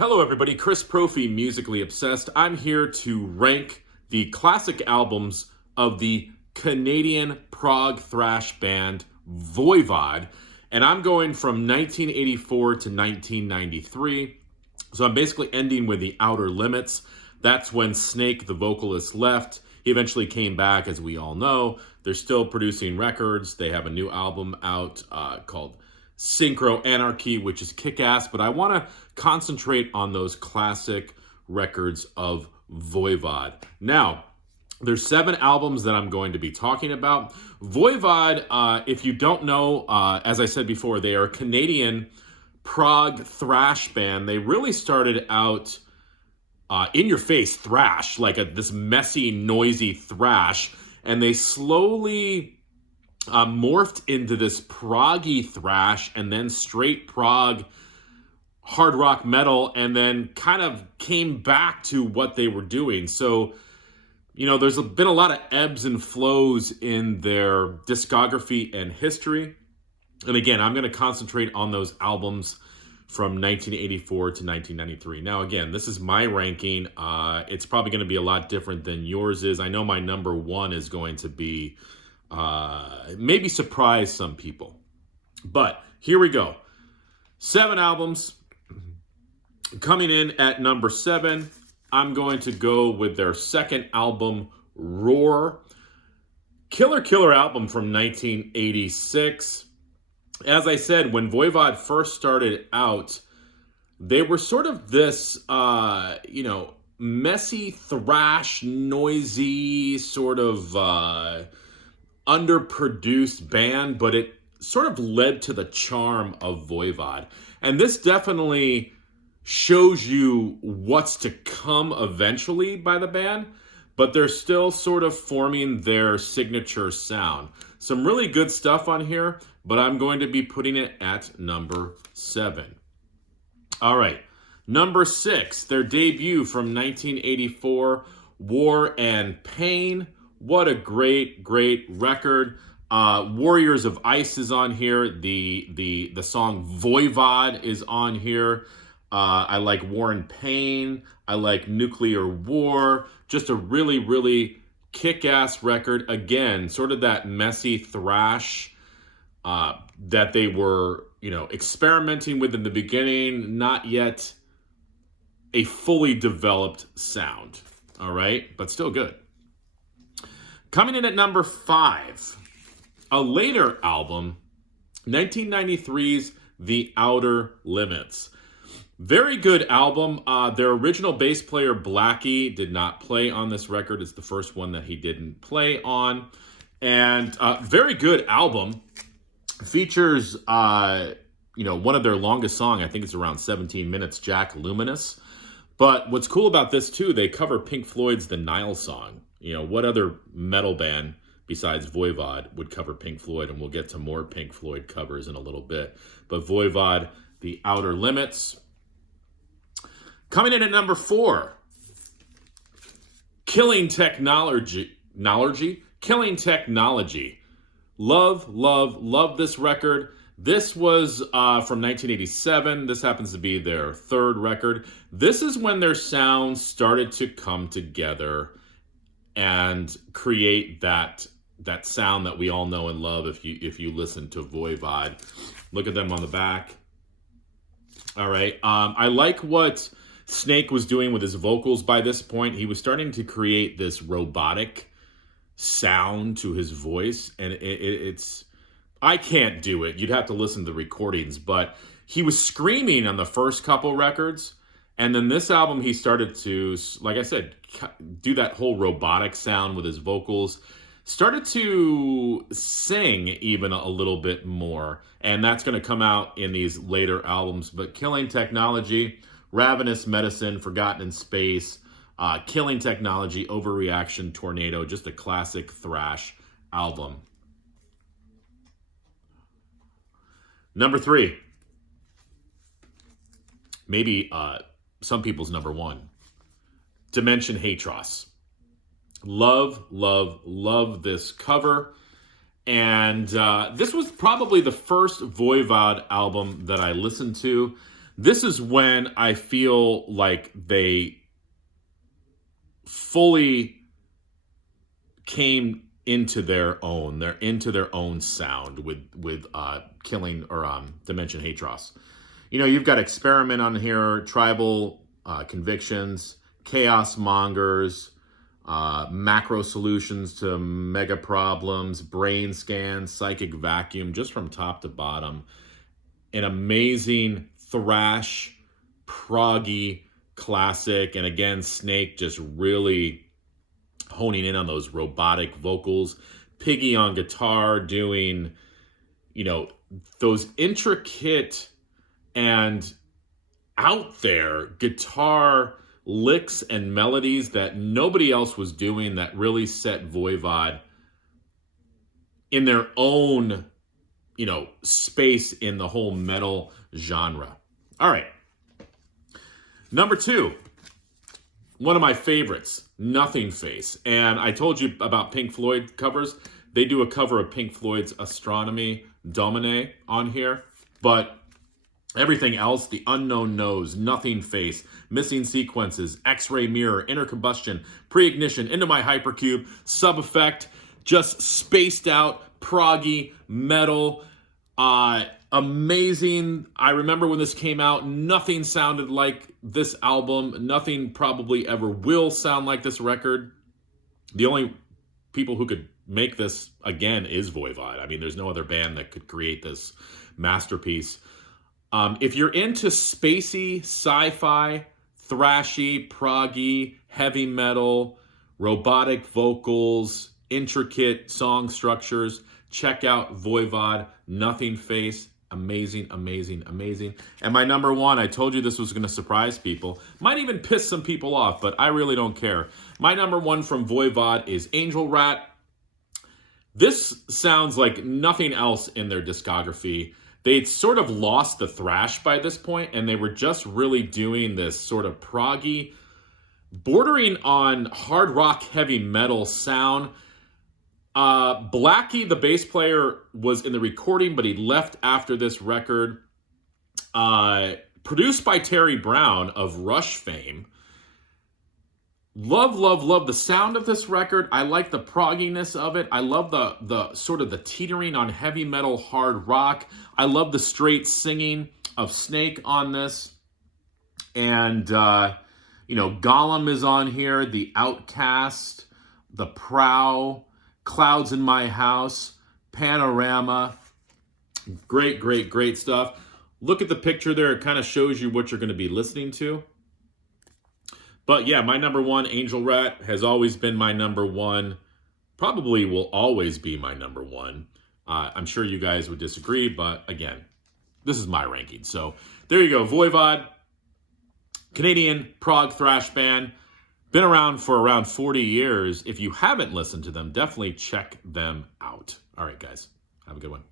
Hello everybody, Chris Profi, Musically Obsessed. I'm here to rank the classic albums of the Canadian prog thrash band VOIVOD, and I'm going from 1984 to 1993. So I'm basically ending with The Outer Limits. That's when Snake, the vocalist, left. He eventually came back, as we all know. They're still producing records. They have a new album out called Synchro Anarchy, which is kick-ass, but I want to concentrate on those classic records of VOIVOD. Now, there's 7 albums that I'm going to be talking about. VOIVOD, if you don't know, as I said before, they are a Canadian prog thrash band. They really started out in-your-face thrash, like this messy, noisy thrash, and they slowly morphed into this proggy thrash and then straight prog hard rock metal, and then kind of came back to what they were doing. So, you know, there's been a lot of ebbs and flows in their discography and history. And again, I'm going to concentrate on those albums from 1984 to 1993. Now, again, this is my ranking. It's probably going to be a lot different than yours is. I know my number 1 is going to be maybe surprise some people. But here we go. 7 albums. Coming in at number 7, I'm going to go with their second album, Roar. Killer album from 1986. As I said, when VOIVOD first started out, they were sort of this, messy thrash, noisy, sort of underproduced band, but it sort of led to the charm of VOIVOD. And this definitely shows you what's to come eventually by the band, but they're still sort of forming their signature sound. Some really good stuff on here, but I'm going to be putting it at number 7. All right, number 6, their debut from 1984, War and Pain. What a great record. Warriors of Ice is on here. The song Voivod is on here. I like War and Pain. I like Nuclear War. Just a really kick-ass record. Again, sort of that messy thrash that they were, experimenting with in the beginning. Not yet a fully developed sound. All right, but still good. Coming in at number 5, a later album, 1993's The Outer Limits. Very good album. Their original bass player, Blackie, did not play on this record. It's the first one that he didn't play on. And very good album. Features, one of their longest songs. I think it's around 17 minutes, Jack Luminous. But what's cool about this, too, they cover Pink Floyd's The Nile Song. What other metal band besides VOIVOD would cover Pink Floyd? And we'll get to more Pink Floyd covers in a little bit. But VOIVOD, The Outer Limits. Coming in at number 4, Killing Technology. Killing Technology. Love this record. This was from 1987. This happens to be their 3rd record. This is when their sound started to come together and create that sound that we all know and love if you listen to VOIVOD. Look at them on the back. All right. I like what Snake was doing with his vocals by this point. He was starting to create this robotic sound to his voice, and it's I can't do it. You'd have to listen to the recordings, but he was screaming on the first couple records, and then this album he started to, like I said, do that whole robotic sound with his vocals. Started to sing even a little bit more, and that's going to come out in these later albums. But Killing Technology, Ravenous Medicine, Forgotten in Space, Killing Technology, Overreaction Tornado, just a classic thrash album. Number 3, maybe some people's number 1, Dimension Hatros. Love this cover. And this was probably the first VOIVOD album that I listened to. This is when I feel like they fully came into their own. They're into their own sound with Killing or Dimension Hatros. You know, you've got Experiment on here, Tribal Convictions, Chaos Mongers, Macro Solutions to Mega Problems, Brain Scan, Psychic Vacuum, just from top to bottom. An amazing thrash, proggy classic. And again, Snake just really honing in on those robotic vocals. Piggy on guitar doing, you know, those intricate and out there guitar licks and melodies that nobody else was doing, that really set Voivod in their own, you know, space in the whole metal genre. All right. Number 2, one of my favorites, Nothing Face. And I told you about Pink Floyd covers. They do a cover of Pink Floyd's Astronomy Domine on here. But everything else, The Unknown Nose, Nothing Face, Missing Sequences, X-Ray Mirror, Inner Combustion, Pre-Ignition, Into My Hypercube, Sub Effect, just spaced out, proggy, metal, amazing. I remember when this came out, nothing sounded like this album. Nothing probably ever will sound like this record. The only people who could make this again is Voivod. I mean, there's no other band that could create this masterpiece. If you're into spacey, sci-fi, thrashy, proggy, heavy metal, robotic vocals, intricate song structures, check out Voivod, Nothing Face. Amazing, amazing, amazing. And my number 1, I told you this was going to surprise people. Might even piss some people off, but I really don't care. My number 1 from Voivod is Angel Rat. This sounds like nothing else in their discography. They'd sort of lost the thrash by this point, and they were just really doing this sort of proggy, bordering on hard rock heavy metal sound. Blackie, the bass player, was in the recording, but he left after this record. Produced by Terry Brown of Rush fame. Love, love, love the sound of this record. I like the progginess of it. I love the sort of the teetering on heavy metal hard rock. I love the straight singing of Snake on this. And, you know, Gollum is on here, The Outcast, The Prow, Clouds in My House, Panorama. Great, great, great stuff. Look at the picture there. It kind of shows you what you're going to be listening to. But yeah, my number 1, Angel Rat, has always been my number 1. Probably will always be my number 1. I'm sure you guys would disagree, but again, this is my ranking. So there you go. Voivod, Canadian prog thrash band. Been around for around 40 years. If you haven't listened to them, definitely check them out. All right, guys. Have a good one.